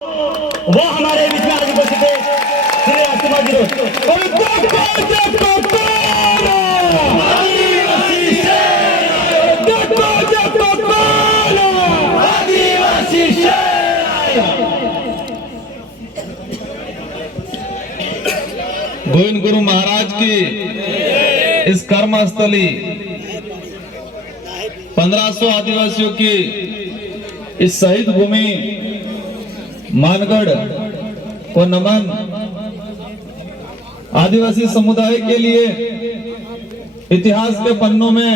वो हमारे बीच में आज उपस्थित है श्री राष्ट्रवादी गोविंद गुरु महाराज की इस कर्मस्थली 1500 आदिवासियों की इस शहीद भूमि मानगढ़ को नमन। आदिवासी समुदाय के लिए इतिहास के पन्नों में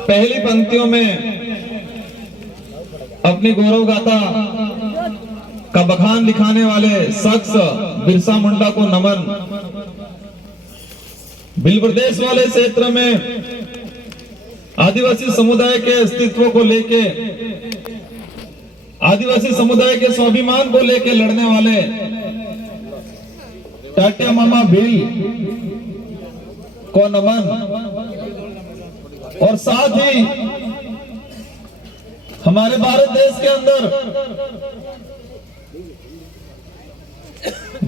पहली पंक्तियों में अपनी गौरव गाथा का बखान दिखाने वाले शख्स बिरसा मुंडा को नमन। भील प्रदेश वाले क्षेत्र में आदिवासी समुदाय के अस्तित्व को लेके, आदिवासी समुदाय के स्वाभिमान को लेके लड़ने वाले टाटिया मामा भील को नमन। और साथ ही हमारे भारत देश के अंदर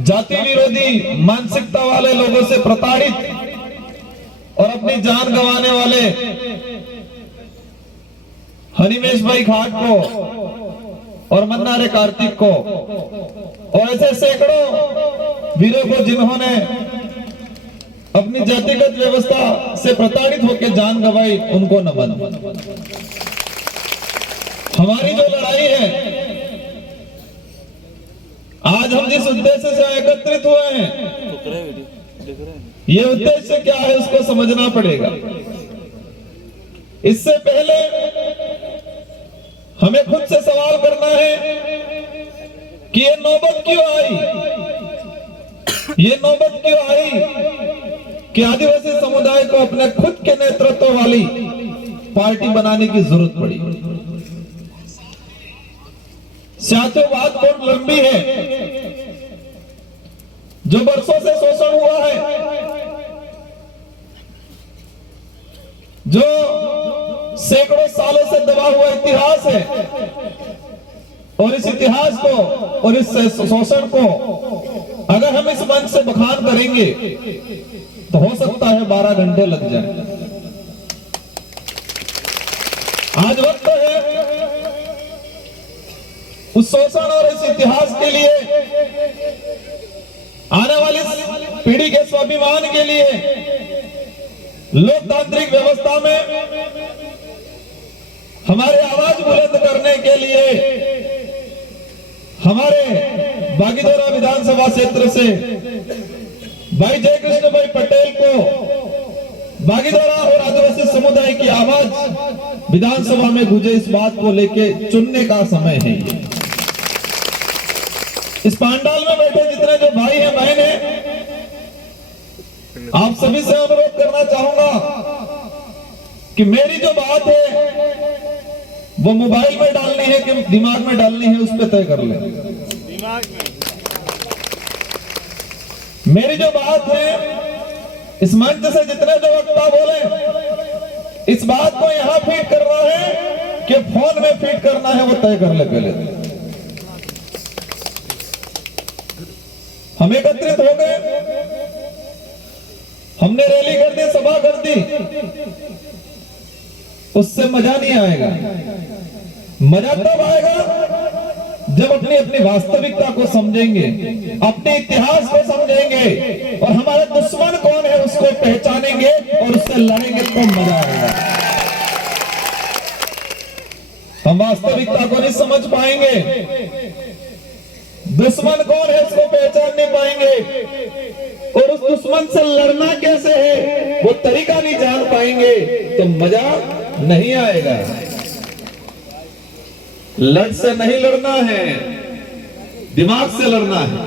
जाति विरोधी मानसिकता वाले लोगों से प्रताड़ित और अपनी जान गंवाने वाले हरिमेश भाई खाट को और मन्नारे कार्तिक को और ऐसे सैकड़ों वीरों को जिन्होंने अपनी जातिगत व्यवस्था से प्रताड़ित होकर जान गंवाई, उनको नमन। हमारी जो लड़ाई है, आज हम जिस उद्देश्य से एकत्रित हुए हैं, ये उद्देश्य क्या है उसको समझना पड़ेगा। इससे पहले हमें खुद से सवाल करना है कि ये नौबत क्यों आई, ये नौबत क्यों आई कि आदिवासी समुदाय को अपने खुद के नेतृत्व वाली पार्टी बनाने की जरूरत पड़ी। साथियों, बात बहुत लंबी है। जो वर्षों से शोषण हुआ है, जो सैकड़ों सालों से दबा हुआ इतिहास है, और इस इतिहास को और इस शोषण को अगर हम इस मंच से बखान करेंगे तो हो सकता है 12 घंटे लग जाए। आज वक्त है उस शोषण और इस इतिहास के लिए, आने वाली पीढ़ी के स्वाभिमान के लिए, लोकतांत्रिक व्यवस्था में हमारे आवाज बुलंद करने के लिए हमारे बागीदोरा विधानसभा क्षेत्र से भाई जय कृष्ण भाई पटेल को बागीदोरा और आदिवासी समुदाय की आवाज विधानसभा में गूंजे, इस बात को लेके चुनने का समय है। इस पांडाल में बैठे जितने जो भाई हैं बहन हैं, आप सभी से अनुरोध करना चाहूंगा कि मेरी जो बात है वो मोबाइल में डालनी है कि दिमाग में डालनी है, उस पर तय कर लें। दिमाग में मेरी जो बात है, इस मंच से जितने जो वक्ता बोले, इस बात को यहां फीड करना है कि फोन में फीड करना है, वो तय कर ले पहले। हम एकत्रित हो गए, हमने रैली कर दी, सभा कर दी, उससे मजा नहीं आएगा। मजा तब आएगा जब अपनी अपनी वास्तविकता को समझेंगे, अपने इतिहास को समझेंगे, और हमारा दुश्मन कौन है उसको पहचानेंगे और उससे लड़ेंगे, तो मजा आएगा। हम वास्तविकता को नहीं समझ पाएंगे, दुश्मन कौन है उसको पहचान नहीं पाएंगे, और उस दुश्मन से लड़ना कैसे है वो तरीका नहीं जान पाएंगे, तो मजा नहीं आएगा। लड़ से नहीं लड़ना है, दिमाग से लड़ना है।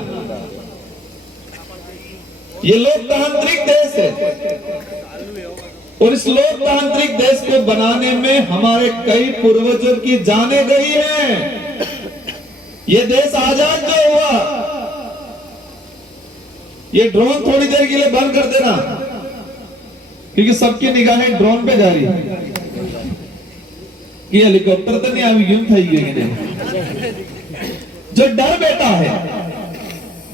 ये लोकतांत्रिक देश है, और इस लोकतांत्रिक देश को बनाने में हमारे कई पूर्वजों की जानें गई हैं। ये देश आजाद जो हुआ, ये ड्रोन थोड़ी देर के लिए बंद कर देना, क्योंकि सबकी निगाहें ड्रोन पे जा रही है। कि हेलीकॉप्टर तो नहीं आई क्यों थी गई जो डर बेटा है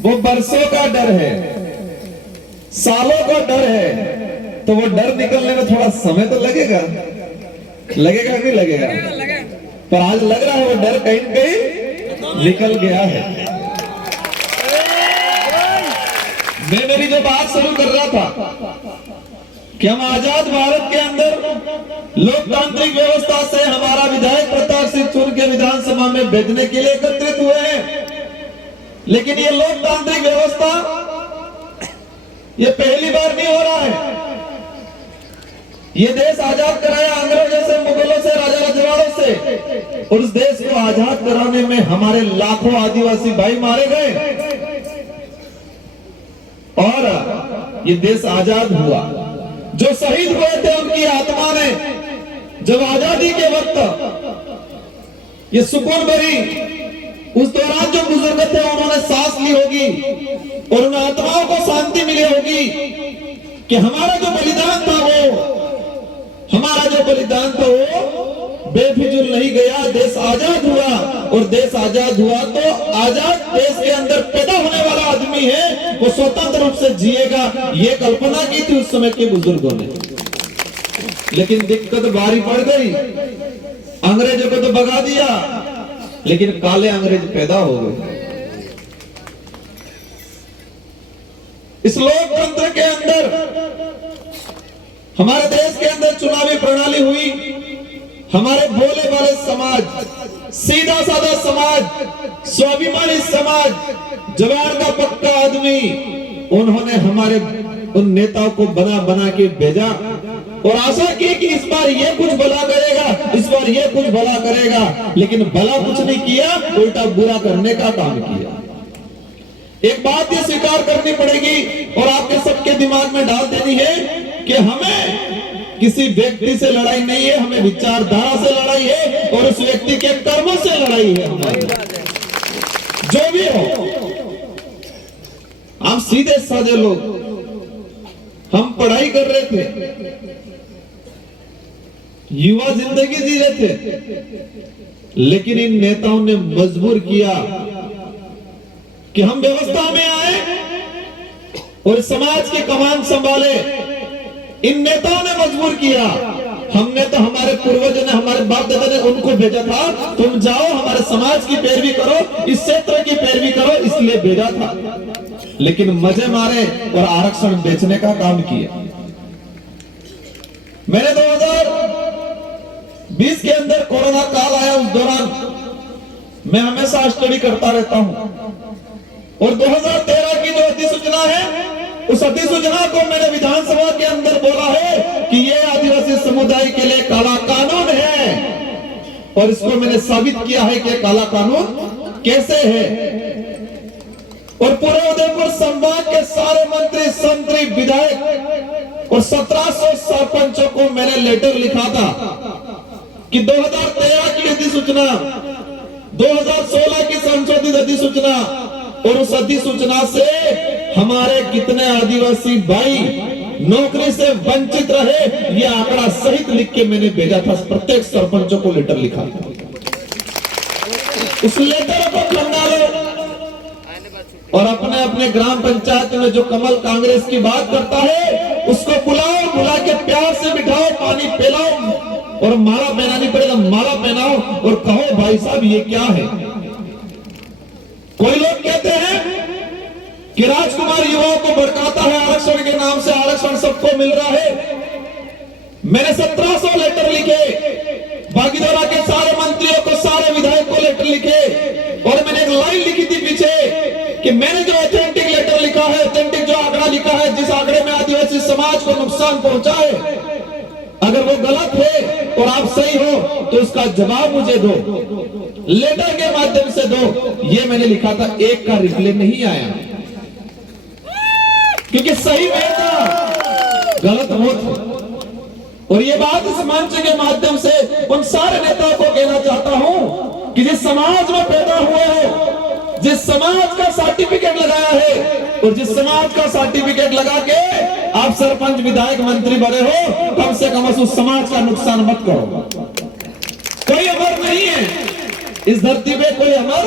वो बरसों का डर है, सालों का डर है, तो वो डर निकलने में थोड़ा समय तो लगेगा, लगेगा कि लगेगा? पर आज लग रहा है वो डर कहीं न कहीं निकल गया है। मैं मेरी जो बात शुरू कर रहा था कि हम आजाद भारत के अंदर लोकतांत्रिक व्यवस्था से हमारा विधायक प्रताप सिंह चुन के विधानसभा में भेजने के लिए एकत्रित हुए हैं, लेकिन ये लोकतांत्रिक व्यवस्था ये पहली बार नहीं हो रहा है। ये देश आजाद कराया अंग्रेजों से, मुगलों से, राजा रजवाड़ों से, और उस देश को आजाद कराने में हमारे लाखों आदिवासी भाई मारे गए और ये देश आजाद हुआ। जो शहीद हुए थे उनकी आत्मा ने जब आजादी के वक्त ये सुकून भरी उस दौरान जो बुजुर्ग थे उन्होंने सांस ली होगी और उन आत्माओं को शांति मिली होगी कि हमारा जो बलिदान था वो बेफिजूल नहीं गया। देश आजाद हुआ और देश आजाद हुआ तो आजाद देश के अंदर पैदा होने वाला आदमी है वो स्वतंत्र रूप से जिएगा, ये कल्पना की थी उस समय के बुजुर्गों ने। लेकिन दिक्कत भारी पड़ गई, अंग्रेजों को तो भगा दिया, लेकिन काले अंग्रेज पैदा हो गए। इस लोकतंत्र के अंदर हमारे देश के अंदर चुनावी प्रणाली हुई, हमारे भोले भाले समाज, सीधा साधा समाज, स्वाभिमानी समाज, जवान का पक्का आदमी, उन्होंने हमारे उन नेताओं को बना बना के भेजा और आशा की कि इस बार ये कुछ भला करेगा, इस बार ये कुछ भला करेगा, लेकिन भला कुछ नहीं किया, उल्टा बुरा करने का काम किया। एक बात ये स्वीकार करनी पड़ेगी और आपके सबके दिमाग में डाल देनी है कि हमें किसी व्यक्ति से लड़ाई नहीं है, हमें विचारधारा से लड़ाई है और उस व्यक्ति के कर्मों से लड़ाई है हमारी। जो भी हो, हम सीधे साधे लोग, हम पढ़ाई कर रहे थे, युवा जिंदगी जी रहे थे, लेकिन इन नेताओं ने मजबूर किया कि हम व्यवस्था में आए और समाज की कमान संभाले। इन नेताओं ने मजबूर किया, हमने तो हमारे पूर्वजों ने, हमारे बाप दादा ने उनको भेजा था, तुम जाओ हमारे समाज की पैरवी करो, इस क्षेत्र की पैरवी करो, इसलिए भेजा था। लेकिन मजे मारे और आरक्षण बेचने का काम किया। मैंने 2020 के अंदर कोरोना काल आया, उस दौरान मैं हमेशा स्टडी करता रहता हूं और 2013 की जो अधिसूचना है उस अधिसूचना को मैंने विधानसभा के अंदर बोला है कि ये आदिवासी समुदाय के लिए काला कानून है और इसको मैंने साबित किया है कि काला कानून कैसे है। और पूरे उदयपुर संभाग के सारे मंत्री, संतरी, विधायक और 1700 सरपंचों को मैंने लेटर लिखा था कि 2013 की अधिसूचना, 2016 की संशोधित अधिसूचना और उस अधिसूचना से हमारे कितने आदिवासी भाई नौकरी से वंचित रहे, ये आंकड़ा सहित लिख के मैंने भेजा था, प्रत्येक सरपंचों को लेटर लिखा था। उस लेटर को खंगालो और अपने अपने ग्राम पंचायत में जो कमल कांग्रेस की बात करता है उसको बुलाओ, बुला के प्यार से बिठाओ, पानी पिलाओ और माला पहनानी पड़ेगा, माला पहनाओ और कहो भाई साहब ये क्या है। कोई लोग कहते हैं कि राजकुमार युवाओं को भड़काता है, आरक्षण के नाम से आरक्षण सबको मिल रहा है। मैंने 1700 लेटर लिखे, भागीदारा के सारे मंत्रियों को, सारे विधायक को लेटर लिखे और मैंने एक लाइन लिखी थी पीछे कि मैंने जो ऑथेंटिक लेटर लिखा है, ऑथेंटिक जो आंकड़ा लिखा है, जिस आंकड़े में आदिवासी समाज को नुकसान पहुंचा है, अगर वो गलत है और आप सही हो तो उसका जवाब मुझे दो, लेटर के माध्यम से दो। ये मैंने लिखा था, एक का रिप्लाई नहीं आया क्योंकि सही मैं था, गलत वो था। और ये बात इस मंच के माध्यम से उन सारे नेताओं को कहना चाहता हूं कि जिस समाज में पैदा हुए हो, जिस समाज का सर्टिफिकेट लगाया है और जिस समाज का सर्टिफिकेट लगा के आप सरपंच, विधायक, मंत्री बने हो, कम से कम उस समाज का नुकसान मत करो। कोई अमर नहीं है इस धरती पे, कोई अमर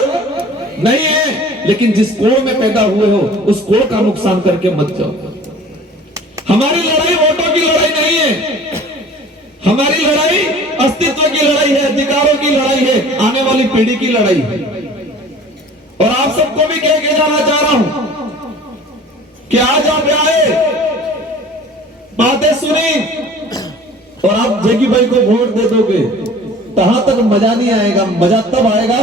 नहीं है, लेकिन जिस कोण में पैदा हुए हो उस कोण का नुकसान करके मत जाओ। हमारी लड़ाई वोटों की लड़ाई नहीं है, हमारी लड़ाई अस्तित्व की लड़ाई है, अधिकारों की लड़ाई है, आने वाली पीढ़ी की लड़ाई है। और आप सबको भी कह के जाना चाह रहा हूं कि आज आप आए, बातें सुनी और आप जगी भाई को वोट दे दोगे, तहां तक मजा नहीं आएगा। मजा तब आएगा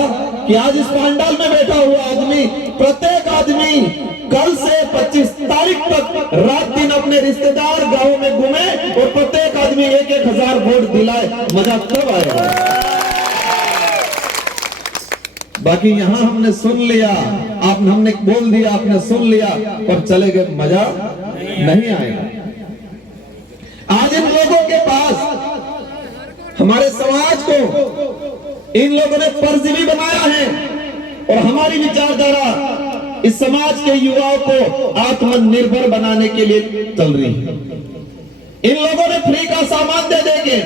कि आज इस पंडाल में बैठा हुआ आदमी, प्रत्येक आदमी कल से 25 तारीख तक रात दिन अपने रिश्तेदार गांवों में घूमे और प्रत्येक आदमी 1,000 वोट दिलाए, मजा तब आएगा। बाकी यहां हमने सुन लिया, हमने बोल दिया, आपने सुन लिया और चले गए, मजा नहीं आएगा। आज इन लोगों के पास, हमारे समाज को इन लोगों ने परजीवी बनाया है और हमारी विचारधारा इस समाज के युवाओं को आत्मनिर्भर बनाने के लिए चल रही है। इन लोगों ने फ्री का सामान दे देंगे,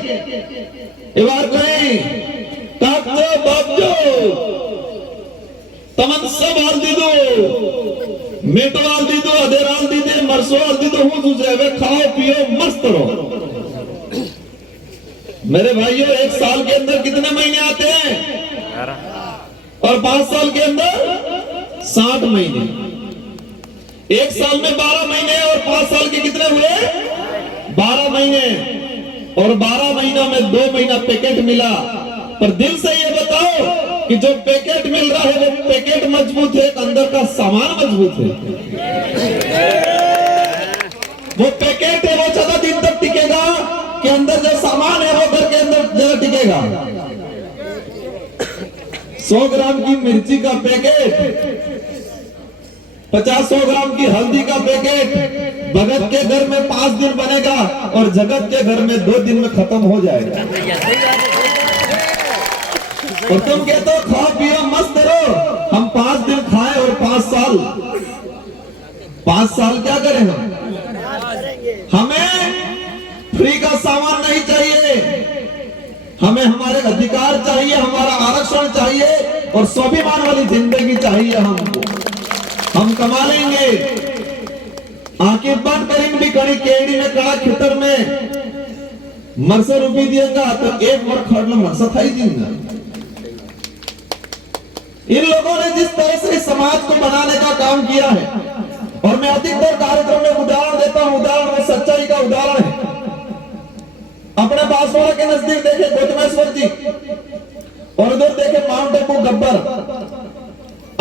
इबार कहीं ताकतो बाबजो तमन सब हाल दी दो, मेटवाल दी दो, अधेराल दी दे, मरसोल दी दो, हूं तुझे खाओ पियो मस्त रहो। मेरे भाइयों, 1 साल के अंदर कितने महीने आते हैं? और 5 साल के अंदर 60 महीने। 1 साल में 12 महीने और 5 साल के कितने हुए? 12 महीने। और 12 महीना में 2 महीना पैकेट मिला। पर दिल से ये बताओ कि जो पैकेट मिल रहा है वो पैकेट मजबूत है, अंदर का सामान मजबूत है? वो पैकेट है वो ज्यादा दिन तक टिकेगा कि अंदर जो सामान है वो घर के अंदर ज्यादा टिकेगा? 100 ग्राम की मिर्ची का पैकेट, 50-100 ग्राम की हल्दी का पैकेट भगत के घर में 5 दिन बनेगा और जगत के घर में 2 दिन में खत्म हो जाएगा। और तुम कहते हो खाओ पियो मस्त रहो, हम 5 दिन खाएं और 5 साल क्या करें हम? हमें फ्री का सामान नहीं चाहिए, हमें हमारे अधिकार चाहिए, हमारा आरक्षण चाहिए और स्वाभिमान वाली जिंदगी चाहिए हमको। हम कमा लेंगे, आंखें बंद करेंगे भी कड़ी केड़ी में कड़ा खितर में मरसा रुपये दिएगा तो 1 वर्ष खड़ना मरसा था ही देंगे। इन लोगों ने जिस तरह से समाज को बनाने का काम किया है, और मैं अधिकतर कार्यक्रम में उदाहरण देता हूं, उदाहरण में सच्चाई का उदाहरण है। अपने बांसवाड़ा के नजदीक देखे गौतमेश्वर जी और उधर देखे माउंट आबू गब्बर।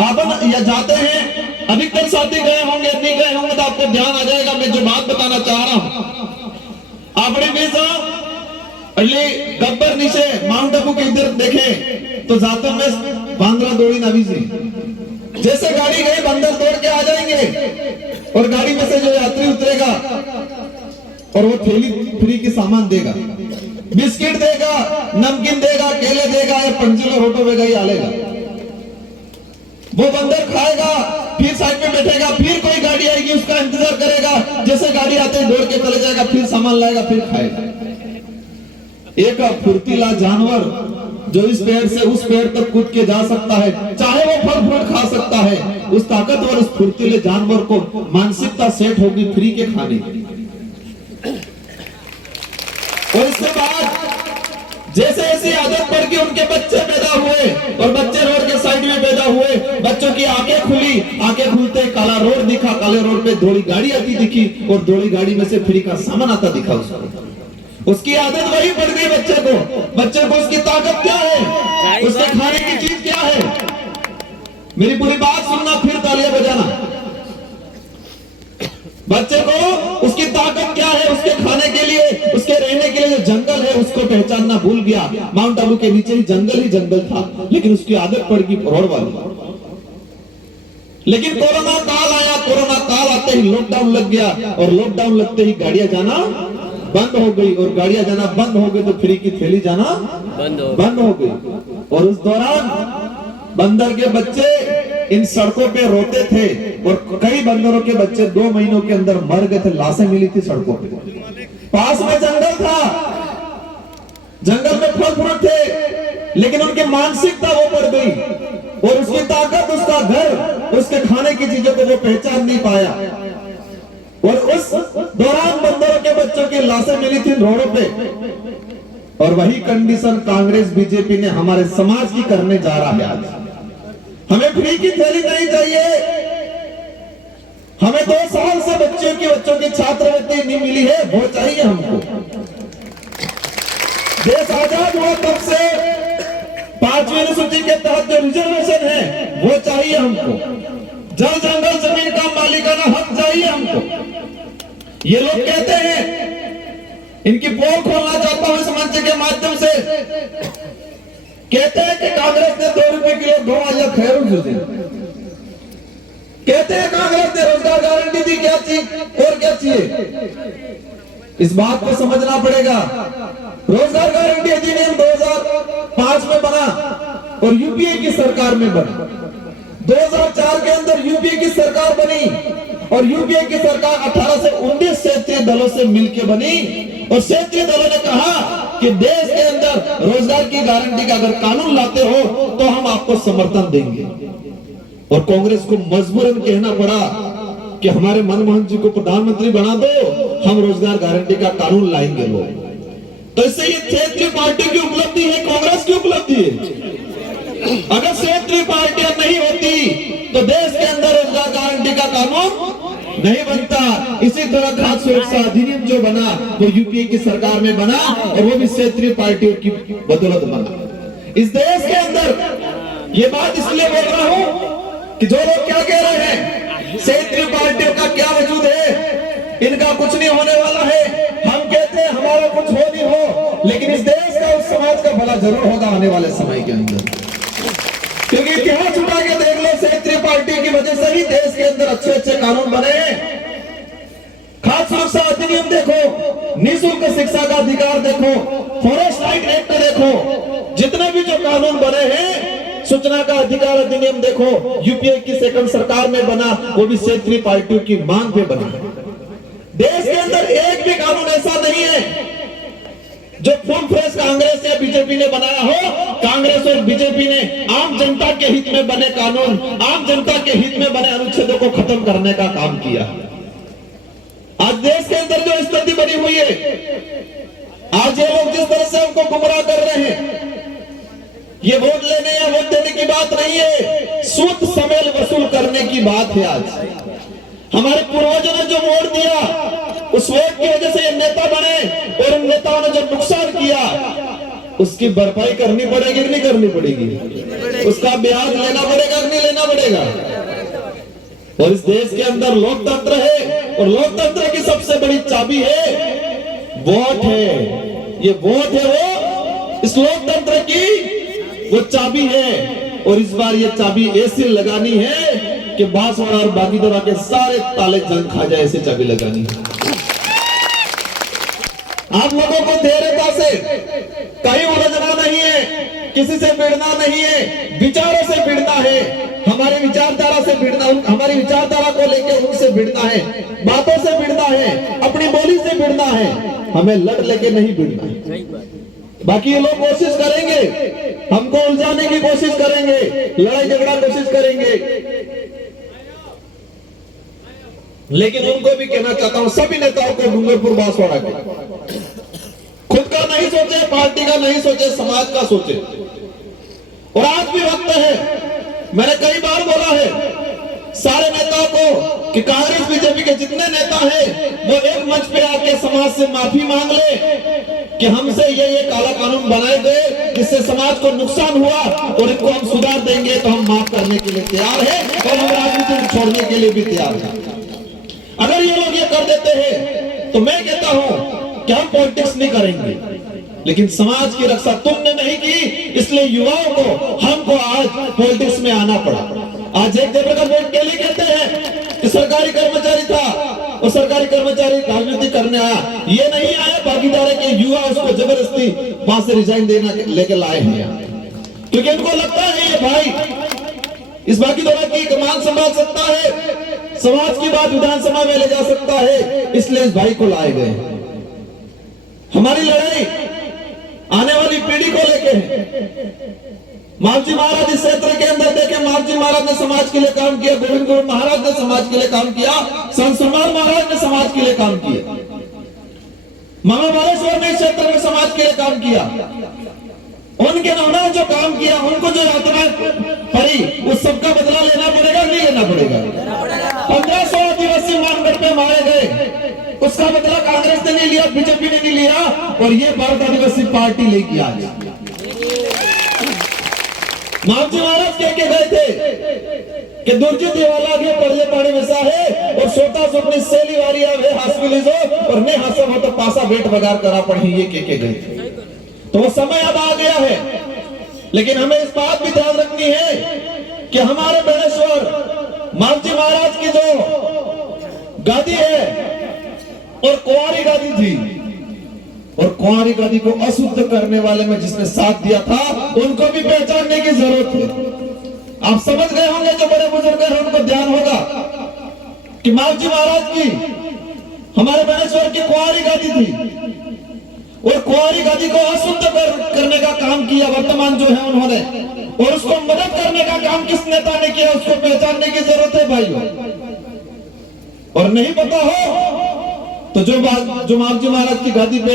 अपन या जाते हैं, अधिकतर साथी गए होंगे, नहीं गए होंगे तो आपको ध्यान आ जाएगा मैं जो बात बताना चाह रहा हूं। अपने बीच गब्बर नीचे माउंट आबू के इधर देखे तो जाते में बांद्रा दौड़ी नवी जी, जैसे गाड़ी गई बंदर दौड़ के आ जाएंगे और गाड़ी में से जो यात्री उतरेगा और वो थैली फ्री की सामान देगा, बिस्किट देगा, नमकीन देगा, केले देगा या पंचुला होटो में गई आलेगा। वो बंदर खाएगा, फिर साइड में बैठेगा, फिर कोई गाड़ी आएगी उसका इंतजार करेगा, जैसे गाड़ी आते ही दौड़ के चले जाएगा, फिर सामान लाएगा, फिर खाएगा। एक फुर्तीला जानवर जो इस पेड़ से उस पेड़ तक कूद के जा सकता है, चाहे वो फल फ्रूट खा सकता है, उस ताकतवर उस फुर्तीले जानवर को मानसिकता सेट होगी फ्री के खाने की। और इसके बाद जैसे ऐसी आदत पड़ गई, उनके बच्चे पैदा हुए और बच्चे रोड के साइड में पैदा हुए, बच्चों की आंखें खुली, आंखें खुलते काला रोड दिखा, काले रोड पे धोड़ी गाड़ी आती दिखी और धोड़ी गाड़ी में से फ्री का सामान आता दिखा उसको। उसकी आदत वही पड़ गई बच्चे को उसकी ताकत क्या है, उसके खाने की चीज क्या है। मेरी पूरी बात सुनना फिर तालियां बजाना। बच्चे को उसकी ताकत क्या है, उसके खाने के लिए, उसके रहने के लिए जो जंगल है उसको पहचानना भूल गया। माउंट आबू के नीचे ही जंगल था, लेकिन उसकी आदत पड़ गई रोड वाली। लेकिन कोरोना काल आया, कोरोना काल आते ही लॉकडाउन लग गया और लॉकडाउन लगते ही गाड़ियां जाना बंद हो गई और गाड़ियां जाना बंद हो गई तो फ्री की थैली जाना बंद हो गई। और उस दौरान बंदर के बच्चे इन सड़कों पे रोते थे और कई बंदरों के बच्चे 2 महीनों के अंदर मर गए थे, लाशें मिली थी सड़कों पे। पास में जंगल था, जंगल में फल फ्रूट थे, लेकिन उनकी मानसिकता वो पड़ गई और उसकी ताकत, उसका घर, उसके खाने की चीजों को वो पहचान नहीं पाया। और उस दौरान बंदरों के बच्चों की लाशें मिली थी रोडों पे। और वही कंडीशन कांग्रेस बीजेपी ने हमारे समाज की करने जा रहा है आज। हमें फ्री की थैली नहीं चाहिए, हमें 2 साल से बच्चों की छात्रवृत्ति नहीं मिली है, वो चाहिए हमको। देश आजाद हुआ तब से 5वीं अनुसूची के तहत जो रिजर्वेशन है वो चाहिए हमको। जल जंगल जमीन का मालिकाना हक चाहिए हमको। ये लोग कहते हैं, इनकी पोल खोलना चाहता हूं इस मंच के माध्यम से, कहते हैं कि कांग्रेस ने 2 रुपए किलो गवा या खैर मुझे, कहते हैं कांग्रेस ने रोजगार गारंटी दी, क्या चीज और क्या चाहिए। इस बात को समझना पड़ेगा। रोजगार गारंटी अधिनियम 2005 में बना और यूपीए की सरकार में बना। 2004 के अंदर यूपीए की सरकार बनी और यूपीए की सरकार 18 से 19 क्षेत्रीय दलों से मिलकर बनी। और क्षेत्रीय दलों ने कहा कि देश के अंदर रोजगार की गारंटी का अगर कानून लाते हो तो हम आपको समर्थन देंगे। और कांग्रेस को मजबूरन कहना पड़ा कि हमारे मनमोहन जी को प्रधानमंत्री बना दो, हम रोजगार गारंटी का कानून लाएंगे लोग। तो इससे ये क्षेत्रीय पार्टी की उपलब्धि है, कांग्रेस की उपलब्धि है। अगर क्षेत्रीय पार्टियां नहीं होती तो देश के अंदर रोजगार गारंटी का कानून नहीं बनता। इसी तरह खाद्य सुरक्षा अधिनियम जो बना वो यूपीए की सरकार में बना और वो भी क्षेत्रीय पार्टियों की बदौलत बना। इस देश के अंदर ये बात इसलिए बोल रहा हूं कि जो लोग क्या कह रहे हैं क्षेत्रीय पार्टियों का क्या वजूद है, इनका कुछ नहीं होने वाला है। हम कहते हैं हमारा कुछ हो नहीं हो, लेकिन इस देश का, उस समाज का भला जरूर होगा आने वाले समय के अंदर। क्योंकि इतिहास उठा के देख लो, क्षेत्रीय पार्टी की वजह से ही देश के अंदर अच्छे अच्छे कानून बने हैं। खाद्य सुरक्षा अधिनियम देखो, निःशुल्क शिक्षा का अधिकार देखो, फॉरेस्ट राइट एक्ट देखो, जितने भी जो कानून बने हैं, सूचना का अधिकार अधिनियम देखो, यूपीए की सेकंड सरकार में बना, वो भी क्षेत्रीय पार्टियों की मांग पे बना। देश के अंदर एक भी कानून ऐसा नहीं है जो फुल फ्रेश कांग्रेस या बीजेपी ने बनाया हो। कांग्रेस और बीजेपी ने आम जनता के हित में बने कानून, आम जनता के हित में बने अनुच्छेदों को खत्म करने का काम किया। आज देश के अंदर जो स्थिति बनी हुई है, आज ये लोग जिस तरह से हमको गुमराह कर रहे हैं, ये वोट लेने या वोट देने की बात नहीं है, सूद समेल वसूल करने की बात है। आज हमारे पूर्वजों ने जो वोट दिया, उस वोट की वजह से ये नेता बने और उन नेताओं ने जो नुकसान किया उसकी भरपाई करनी पड़ेगी कि नहीं करनी पड़ेगी? उसका ब्याज लेना पड़ेगा कि नहीं लेना पड़ेगा? और इस देश के अंदर लोकतंत्र है और लोकतंत्र की सबसे बड़ी चाबी है वोट है। ये वोट है वो इस लोकतंत्र की वो चाबी है। और इस बार ये चाबी ऐसी लगानी है कि बांसवाड़ा और बागीदोरा के सारे ताले जंग खा जाए, ऐसी चाबी लगानी है। आप लोगों को धैर्यता से कहीं उलझना नहीं है, किसी से भिड़ना नहीं है, विचारों से भिड़ना है, हमारी विचारधारा से भिड़ना, हमारी विचारधारा को लेकर उनसे भिड़ना है, बातों से भिड़ना है, अपनी बोली से भिड़ना है, हमें लड़ लेके नहीं भिड़ना है। बाकी ये लोग कोशिश करेंगे, हमको उलझाने की कोशिश करेंगे, लड़ाई झगड़ा कोशिश करेंगे, लेकिन उनको भी कहना चाहता हूं, सभी नेताओं को, डूंगरपुर बांसवाड़ा के, खुद का नहीं सोचे, पार्टी का नहीं सोचे, समाज का सोचे। और आज भी वक्त है, मैंने कई बार बोला है सारे नेताओं को कि कांग्रेस बीजेपी के जितने नेता हैं वो एक मंच पे आके समाज से माफी मांग ले कि हमसे ये काला कानून बनाए गए जिससे समाज को नुकसान हुआ और इनको हम सुधार देंगे, तो हम माफ करने के लिए तैयार है और हम राजनीति छोड़ने के लिए भी तैयार है। अगर ये लोग ये कर देते हैं तो मैं कहता हूं कि हम पॉलिटिक्स नहीं करेंगे, लेकिन समाज की रक्षा तुमने नहीं की, इसलिए युवाओं को, हमको आज पॉलिटिक्स में आना पड़ा। आज एक जगह का वोट के लिए कहते हैं कि सरकारी कर्मचारी था और सरकारी कर्मचारी राजनीति करने आया, ये नहीं आया भागीदारी के युवा उसको जबरदस्ती वहां से रिजाइन देना लेके लाए हैं, क्योंकि इनको लगता है ये भाई इस भागीदारी की कमान संभाल सकता है, समाज की बात विधानसभा में ले जा सकता है, इसलिए इस भाई को लाए गए। हमारी लड़ाई आने वाली पीढ़ी को लेके है, मालजी महाराज इस क्षेत्र के अंदर देखे, मालजी महाराज ने समाज के लिए काम किया, गोविंद गुरु महाराज ने समाज के लिए काम किया, संत सुरमाल महाराज ने समाज के लिए काम किया, मामा बालेश्वर ने इस क्षेत्र में समाज के लिए काम किया। उनके उन्होंने जो काम किया, उनको जो यातना पड़ी, उस सबका बदला लेना पड़ेगा, नहीं लेना पड़ेगा? 1500 आदिवासी मानगढ़ पे मारे गए, उसका बदला कांग्रेस ने नहीं लिया, बीजेपी ने नहीं लिया, और ये भारत आदिवासी पार्टी लेके आ गई। मालजी महाराज कह के गए थे कि दुर्जी देवाला के पड़ले पानी में सा है और सोता सुपनी सेली वाली आवे हास्पिटल जो और ने हंसो हो तो पासा बेट बगार करा पड़ी, ये कह के गए थे। तो वो समय अब आ गया है, लेकिन हमें इस बात भी ध्यान रखनी है कि हमारे बेणेश्वर मालजी महाराज की जो गादी है और कुंवारी गादी थी, और कुंवारी गादी को अशुद्ध करने वाले में जिसने साथ दिया था, उनको भी पहचानने की जरूरत है। आप समझ गए होंगे, जो बड़े बुजुर्ग हैं उनको ध्यान होगा कि मालजी महाराज की, हमारे बेणेश्वर की कुंवारी गादी थी, और कुंवारी गादी को अशुद्ध करने का काम किया वर्तमान जो है उन्होंने, और उसको मदद करने का काम किस नेता ने किया, उसको पहचानने की जरूरत है भाइयों। और नहीं पता हो तो जो मालजी महाराज की गादी पे,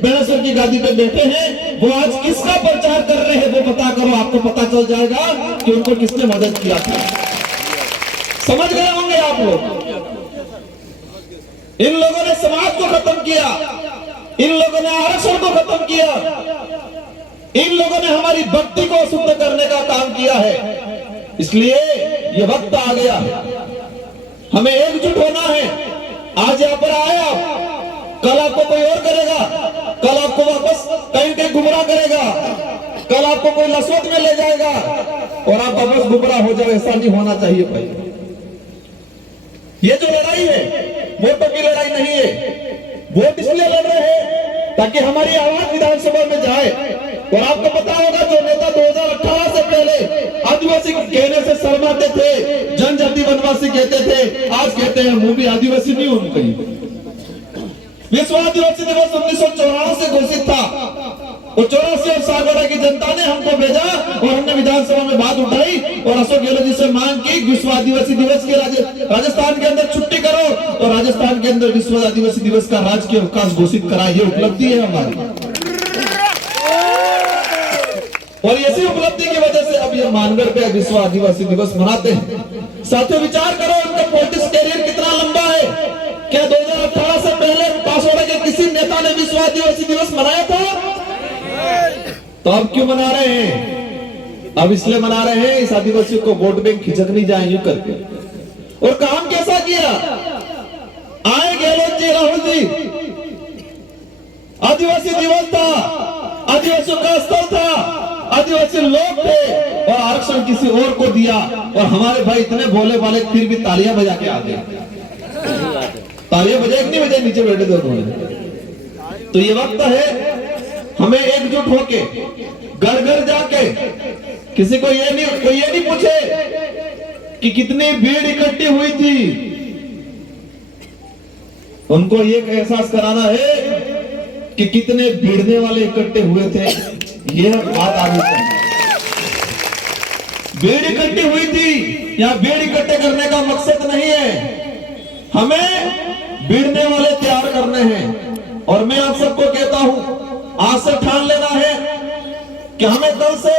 बेणेश्वर की गादी पे बैठे हैं, वो आज किसका प्रचार कर रहे हैं वो पता करो, आपको पता चल जाएगा कि उनको किसने मदद किया था। समझ गए होंगे आप लोग। इन लोगों ने समाज को खत्म किया, इन लोगों ने आरक्षण को खत्म किया, इन लोगों ने हमारी भक्ति को शुद्ध करने का काम किया है। इसलिए ये वक्त आ गया, हमें एकजुट होना है। आज यहाँ पर आए आप, कल आपको कोई और करेगा, कल आपको वापस कहीं पे गुमराह करेगा, कल आपको कोई लसवत में ले जाएगा और आप वापस गुमराह हो जाए। ऐसा नहीं होना चाहिए भाई। ये जो लड़ाई है वोटों की लड़ाई नहीं है। वोट इसलिए लड़ रहे हैं ताकि हमारी आवाज विधानसभा में जाए। और आपको पता होगा, जो नेता 2018 से पहले आदिवासी कहने से शर्माते थे, जनजाति वनवासी कहते थे, आज कहते हैं मुंह भी आदिवासी नहीं हूं कहीं। विश्व आदिवासी दिवस 1994 से घोषित था, और 84 और सागवाड़ा की जनता ने हमको भेजा और हमने विधानसभा में बात उठाई और अशोक गहलोत जी से मांग की, विश्व आदिवासी दिवस के राजस्थान के अंदर छुट्टी करो और राजस्थान के अंदर विश्व आदिवासी दिवस का राजकीय अवकाश घोषित करा। ये उपलब्धि है हमारी, और इसी उपलब्धि की वजह से अब ये मानगढ़ पे विश्व आदिवासी दिवस मनाते हैं। साथियों, विचार करो, उनका पॉलिटिक्स कैरियर कितना लंबा है। क्या 2018 से पहले बांसवाड़ा के किसी नेता ने विश्व आदिवासी दिवस मनाया था? तो अब क्यों मना रहे हैं? अब इसलिए मना रहे हैं इस आदिवासियों को वोट बैंक खिचक नहीं जाए यूं करके। और काम कैसा किया? आए गहलोत जी, राहुल जी, आदिवासी दिवस था, आदिवासियों का स्थल था, आदिवासी लोग थे, और आरक्षण किसी और को दिया। और हमारे भाई इतने भोले वाले फिर भी तालियां बजा के आ गए। तालियां बजाए नहीं बजाए, नीचे बैठे थे उन्होंने। तो ये वक्त है हमें एकजुट होके घर घर जाके, किसी को ये नहीं पूछे कि कितनी भीड़ इकट्ठी हुई थी, उनको ये एहसास कराना है कि कितने भिड़ने वाले इकट्ठे हुए थे। ये बात आगे चाहिए। भीड़ इकट्ठी हुई थी, या भीड़ इकट्ठे करने का मकसद नहीं है, हमें भिड़ने वाले तैयार करने हैं। और मैं आप सबको कहता हूं, आज से ठान लेना है कि हमें कल से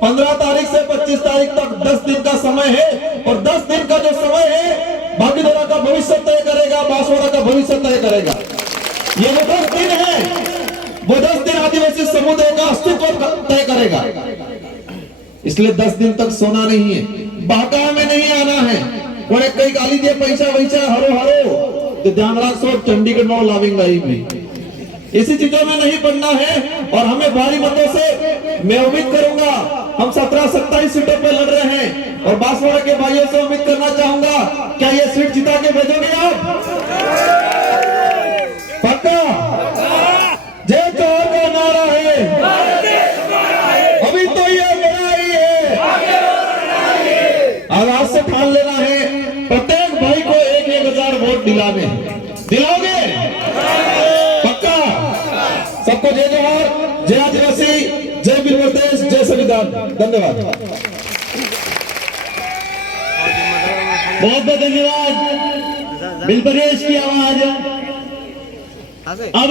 15 तारीख से 25 तारीख तक 10 दिन का समय है, और 10 दिन का जो समय है भागीदारा का भविष्य तय करेगा, बांसवाड़ा का भविष्य तय करेगा। ये वो 10 दिन है, वो 10 दिन आदिवासी समुदाय का अस्तित्व तय करेगा। इसलिए 10 दिन तक सोना नहीं है, बाका में नहीं आना है। और एक कई गाली दिए पैसा वैसा हरो हरो, तो ध्यान रखो चंडीगढ़ में लावेंगे भी। इसी चीजों में नहीं पड़ना है। और हमें भारी मतों से, मैं उम्मीद करूंगा, हम 17-27 सीटों पर लड़ रहे हैं, और बांसवाड़ा के भाइयों से उम्मीद करना चाहूंगा, क्या ये सीट जिता के भेजोगे आप? पक्का? जय जोहर का नारा है, अभी तो ये लड़ाई है, आज से ठान लेना है प्रत्येक भाई को 1,000 वोट दिलाने। दिलाओगे? पक्का? सबको जय जोहर, जय आदिवासी, जय वीर प्रदेश, जय संविधान। धन्यवाद। बहुत बहुत धन्यवाद। बिलपरेश की आवाज। अब